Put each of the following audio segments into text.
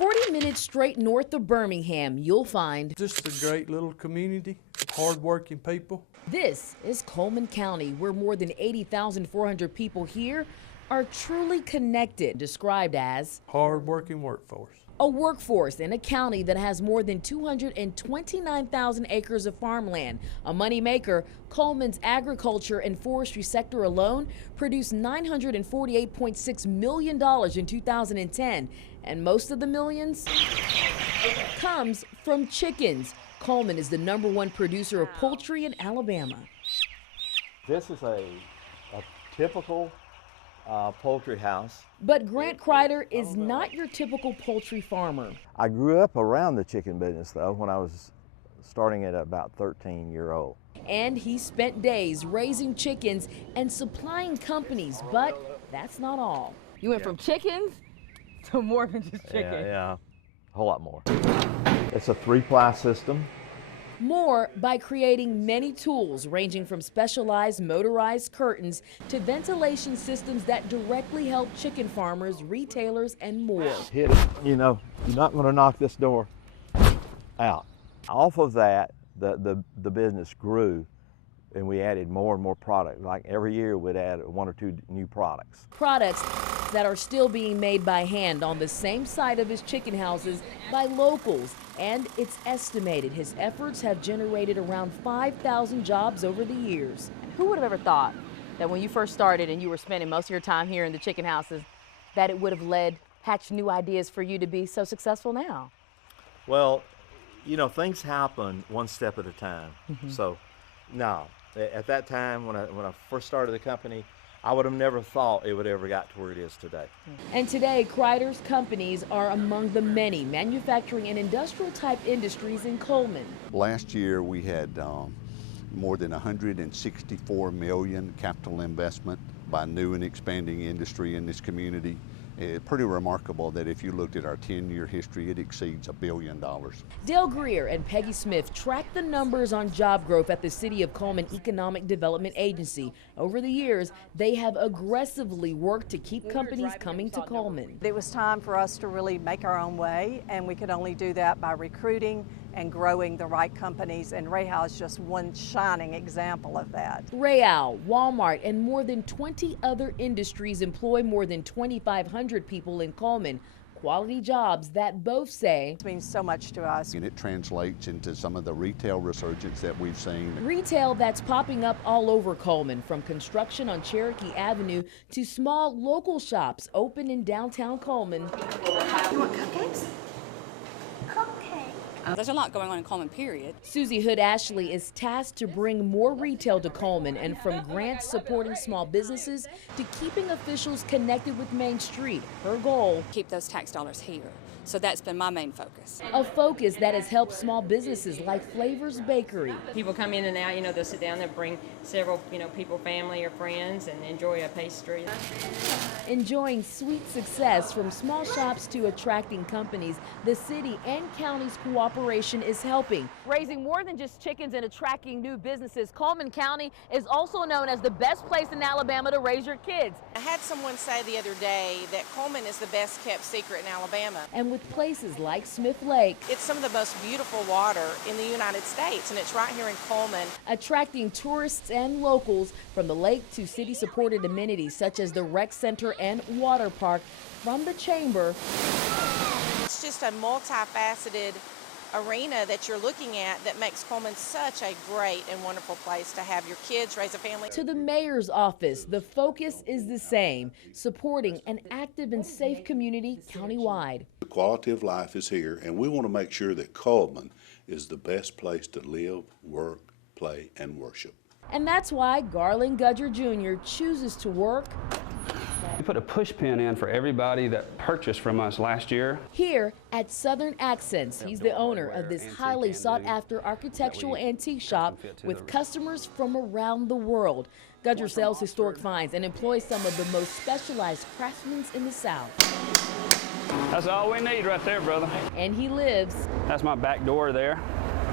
40 minutes straight north of Birmingham, you'll find just a great little community, hard-working people. This is Cullman County, where more than 80,400 people here are truly connected, described as hard-working workforce. A workforce in a county that has more than 229,000 acres of farmland. A moneymaker, Cullman's agriculture and forestry sector alone produced $948.6 million in 2010. And most of the millions comes from chickens. Cullman is the #1 producer of poultry in Alabama. This is a typical poultry house. But Grant Kreider is not your typical poultry farmer. I grew up around the chicken business though when I was starting at about 13-year-old. And he spent days raising chickens and supplying companies, but that's not all. You went from chickens to more than just chicken. Yeah, a whole lot more. It's a 3-ply system. More by creating many tools ranging from specialized motorized curtains to ventilation systems that directly help chicken farmers, retailers, and more. Hit it, you know, you're not going to knock this door out. Off of that, the business grew and we added more and more products. Like every year we'd add 1 or 2 new products. Products that are still being made by hand on the same site of his chicken houses by locals. And it's estimated his efforts have generated around 5,000 jobs over the years. Who would have ever thought that when you first started and you were spending most of your time here in the chicken houses, that it would have hatched new ideas for you to be so successful now? Well, you know, things happen one step at a time. So, no, at that time when I first started the company, I would have never thought it would ever got to where it is today. And today, Kreider's companies are among the many manufacturing and industrial type industries in Cullman. Last year we had more than $164 million capital investment by new and expanding industry in this community. It's pretty remarkable that if you looked at our 10-year history, it exceeds $1 billion. Dale Greer and Peggy Smith track the numbers on job growth at the City of Cullman Economic Development Agency. Over the years, they have aggressively worked to keep companies coming to Cullman. It was time for us to really make our own way, and we could only do that by recruiting and growing the right companies, and Rayhow is just one shining example of that. Rayhow, Walmart, and more than 20 other industries employ more than 2,500 people in Cullman. Quality jobs that both say it means so much to us. And it translates into some of the retail resurgence that we've seen. Retail that's popping up all over Cullman, from construction on Cherokee Avenue to small local shops open in downtown Cullman. You want cupcakes? There's a lot going on in Cullman, period. Susie Hood Ashley is tasked to bring more retail to Cullman, and from grants supporting small businesses to keeping officials connected with Main Street, her goal: keep those tax dollars here. So that's been my main focus. A focus that has helped small businesses like Flavors Bakery. People come in and out, you know, they'll sit down, they'll bring several, you know, people, family or friends, and enjoy a pastry. Enjoying sweet success from small shops to attracting companies, the city and county's cooperation is helping. Raising more than just chickens and attracting new businesses, Cullman County is also known as the best place in Alabama to raise your kids. I had someone say the other day that Cullman is the best kept secret in Alabama. And with places like Smith Lake, it's some of the most beautiful water in the United States, and it's right here in Cullman. Attracting tourists and locals from the lake to city-supported amenities such as the rec center and water park from the chamber. It's just a multifaceted arena that you're looking at that makes Cullman such a great and wonderful place to have your kids, raise a family. To the mayor's office, the focus is the same: supporting an active and safe community countywide. The quality of life is here, and we want to make sure that Cullman is the best place to live, work, play, and worship. And that's why Garland Gudger Jr. chooses to work. We put a push pin in for everybody that purchased from us last year. Here at Southern Accents, he's the owner of this highly sought-after architectural antique shop with customers from around the world. Gudger sells historic finds and employs some of the most specialized craftsmen in the South. That's all we need right there, brother. And he lives. That's my back door there.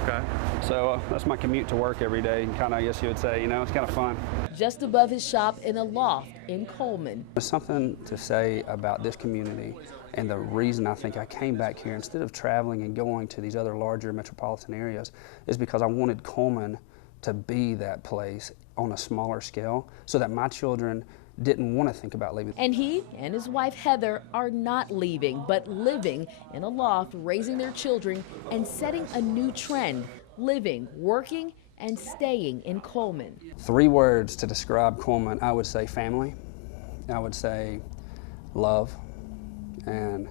Okay. So that's my commute to work every day, kind of, I guess you would say, you know, it's kind of fun. Just above his shop in a loft in Cullman. There's something to say about this community, and the reason I think I came back here instead of traveling and going to these other larger metropolitan areas is because I wanted Cullman to be that place on a smaller scale so that my children didn't want to think about leaving. And he and his wife Heather are not leaving, but living in a loft, raising their children and setting a new trend, living, working, and staying in Cullman. 3 words to describe Cullman: I would say family, I would say love, and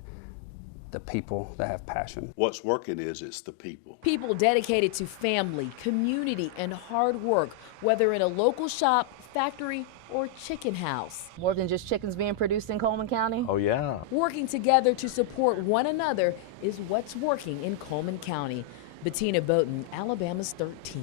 the people that have passion. What's working is it's the people. People dedicated to family, community, and hard work, whether in a local shop, factory, or chicken house. More than just chickens being produced in Cullman County? Oh yeah. Working together to support one another is what's working in Cullman County. Bettina Bowden, Alabama's 13.